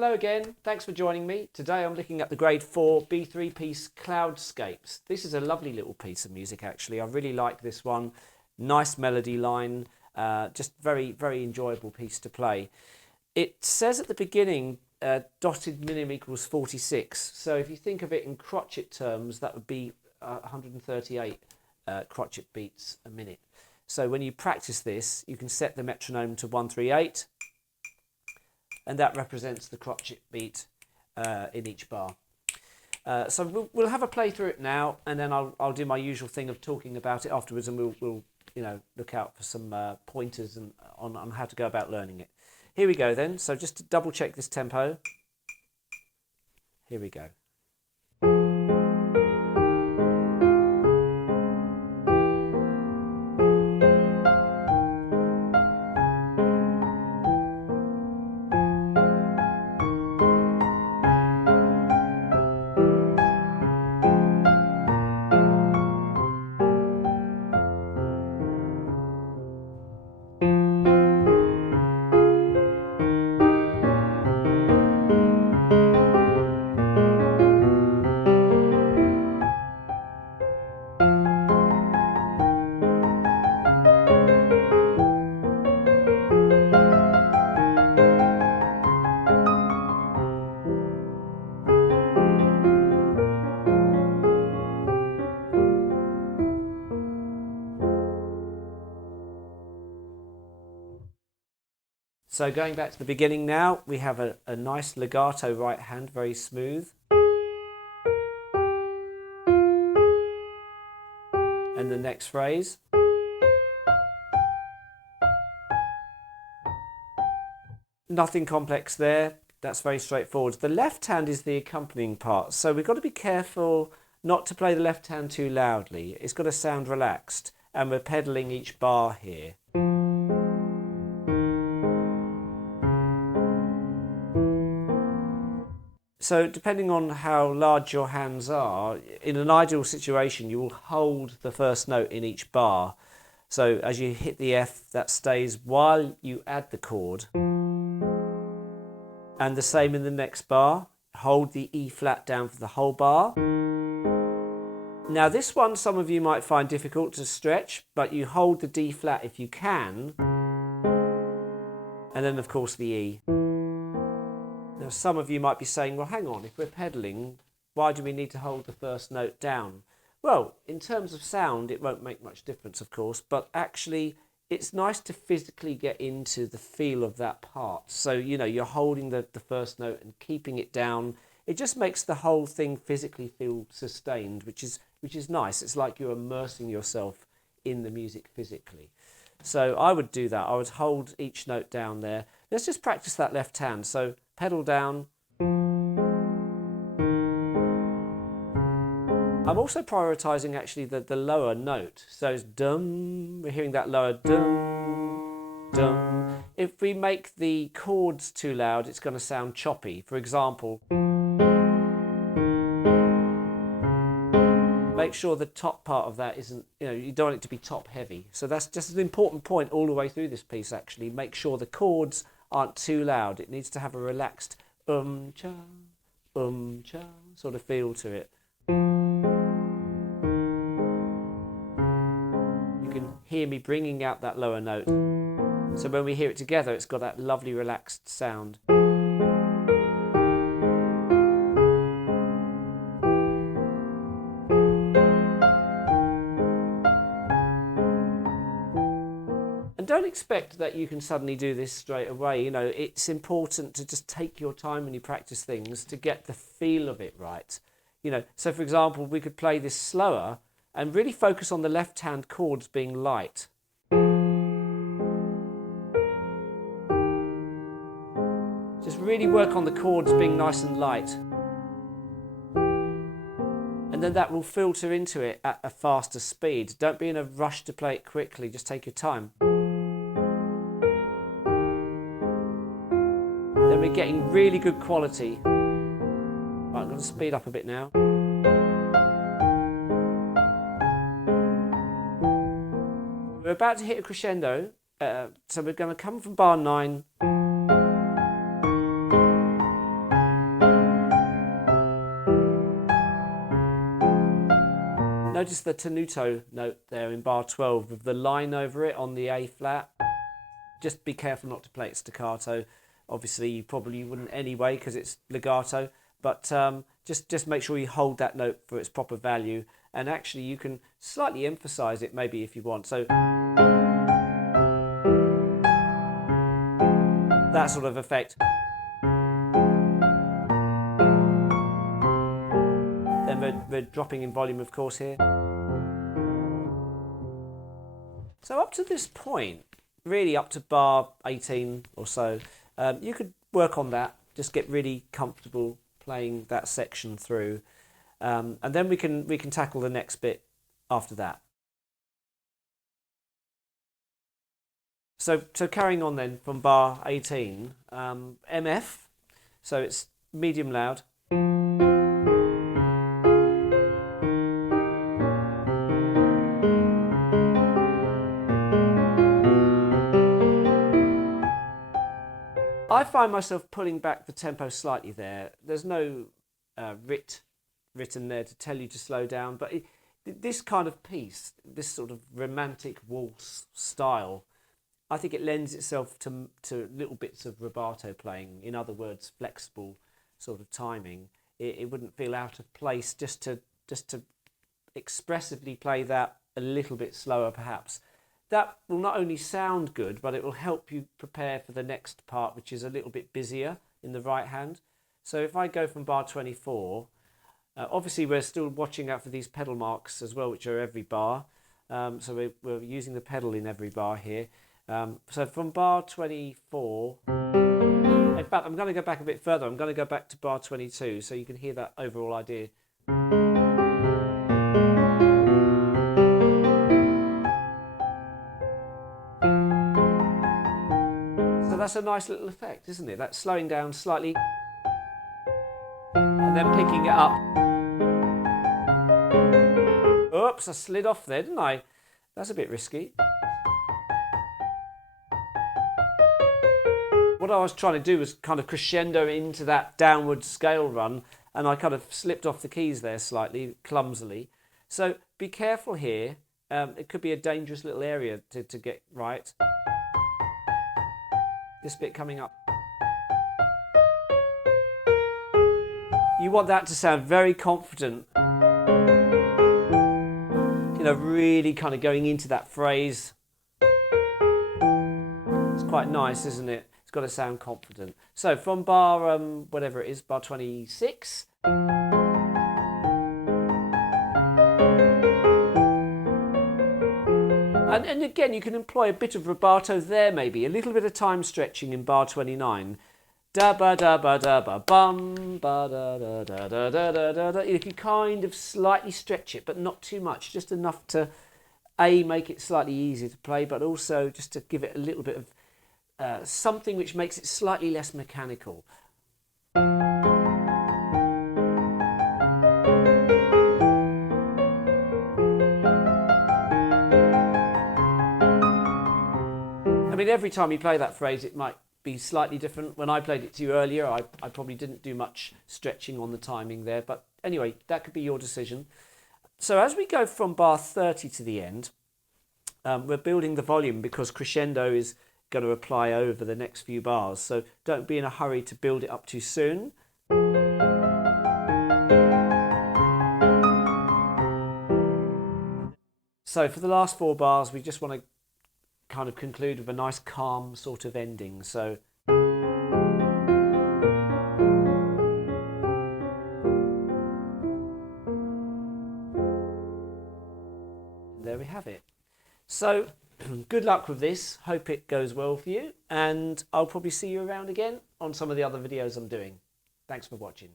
Hello again, thanks for joining me. Today I'm looking at the grade 4 B3 piece Cloudscapes. This is a lovely little piece of music actually. I really like this one. Nice melody line, just very enjoyable piece to play. It says at the beginning dotted minim equals 46. So if you think of it in crotchet terms, that would be 138 crotchet beats a minute. So when you practice this, you can set the metronome to 138. And that represents the crotchet beat in each bar. So we'll have a play through it now, and then I'll do my usual thing of talking about it afterwards, and we'll look out for some pointers on how to go about learning it. Here we go then. So just to double check this tempo. Here we go. So going back to the beginning now, we have a nice legato right hand, very smooth. And the next phrase. Nothing complex there, that's very straightforward. The left hand is the accompanying part, so we've got to be careful not to play the left hand too loudly. It's got to sound relaxed, and we're pedaling each bar here. So depending on how large your hands are, in an ideal situation you will hold the first note in each bar. So as you hit the F, that stays while you add the chord. And the same in the next bar. Hold the E flat down for the whole bar. Now this one some of you might find difficult to stretch, but you hold the D flat if you can. And then of course the E. Now some of you might be saying, well hang on, if we're pedaling, why do we need to hold the first note down? Well, in terms of sound it won't make much difference of course, but actually it's nice to physically get into the feel of that part. So you're holding the first note and keeping it down. It just makes the whole thing physically feel sustained, which is nice. It's like you're immersing yourself in the music physically. So I would do that. I would hold each note down there. Let's just practice that left hand. So pedal down. I'm also prioritising actually the lower note. So it's dum, we're hearing that lower dum, dum. If we make the chords too loud, it's going to sound choppy. For example, make sure the top part of that isn't, you don't want it to be top heavy. So that's just an important point all the way through this piece actually. Make sure the chords aren't too loud. It needs to have a relaxed cha, sort of feel to it. You can hear me bringing out that lower note. So when we hear it together, it's got that lovely relaxed sound. Don't expect that you can suddenly do this straight away. It's important to just take your time when you practice things to get the feel of it right. So for example, we could play this slower and really focus on the left hand chords being light. Just really work on the chords being nice and light. And then that will filter into it at a faster speed. Don't be in a rush to play it quickly, just take your time. Then we're getting really good quality. Right, I'm going to speed up a bit now. We're about to hit a crescendo, so we're going to come from bar 9. Notice the tenuto note there in bar 12 with the line over it on the A flat. Just be careful not to play it staccato. Obviously you probably wouldn't anyway because it's legato, but just make sure you hold that note for its proper value, and actually you can slightly emphasize it maybe if you want. So that sort of effect. Then we're dropping in volume, of course, here. So up to this point, really up to bar 18 or so, you could work on that, just get really comfortable playing that section through, and then we can tackle the next bit after that. So carrying on then from bar 18, MF, so it's medium loud. I find myself pulling back the tempo slightly there. There's no written there to tell you to slow down, but this kind of piece, this sort of romantic waltz style, I think it lends itself to little bits of rubato playing. In other words, flexible sort of timing. It wouldn't feel out of place just to expressively play that a little bit slower, perhaps. That will not only sound good, but it will help you prepare for the next part, which is a little bit busier in the right hand. So if I go from bar 24, obviously we're still watching out for these pedal marks as well, which are every bar. So we're using the pedal in every bar here. So from bar 24, in fact, I'm going to go back a bit further. I'm going to go back to bar 22 so you can hear that overall idea. So that's a nice little effect, isn't it? That's slowing down slightly and then picking it up. Oops, I slid off there, didn't I? That's a bit risky. What I was trying to do was kind of crescendo into that downward scale run, and I kind of slipped off the keys there slightly, clumsily. So be careful here. It could be a dangerous little area to get right. This bit coming up. You want that to sound very confident. You know, really kind of going into that phrase. It's quite nice, isn't it? It's got to sound confident. So from bar, whatever it is, bar 26. And again, you can employ a bit of rubato there maybe, a little bit of time stretching in bar 29. Da ba da ba da ba bum ba da da da da da da da da. You can kind of slightly stretch it, but not too much, just enough to make it slightly easier to play, but also just to give it a little bit of something which makes it slightly less mechanical. I mean, every time you play that phrase, it might be slightly different. When I played it to you earlier, I probably didn't do much stretching on the timing there. But anyway, that could be your decision. So as we go from bar 30 to the end, we're building the volume because crescendo is going to apply over the next few bars. So don't be in a hurry to build it up too soon. So for the last 4 bars, we just want to kind of conclude with a nice calm sort of ending. So there we have it. So good luck with this. Hope it goes well for you, and I'll probably see you around again on some of the other videos I'm doing. Thanks for watching.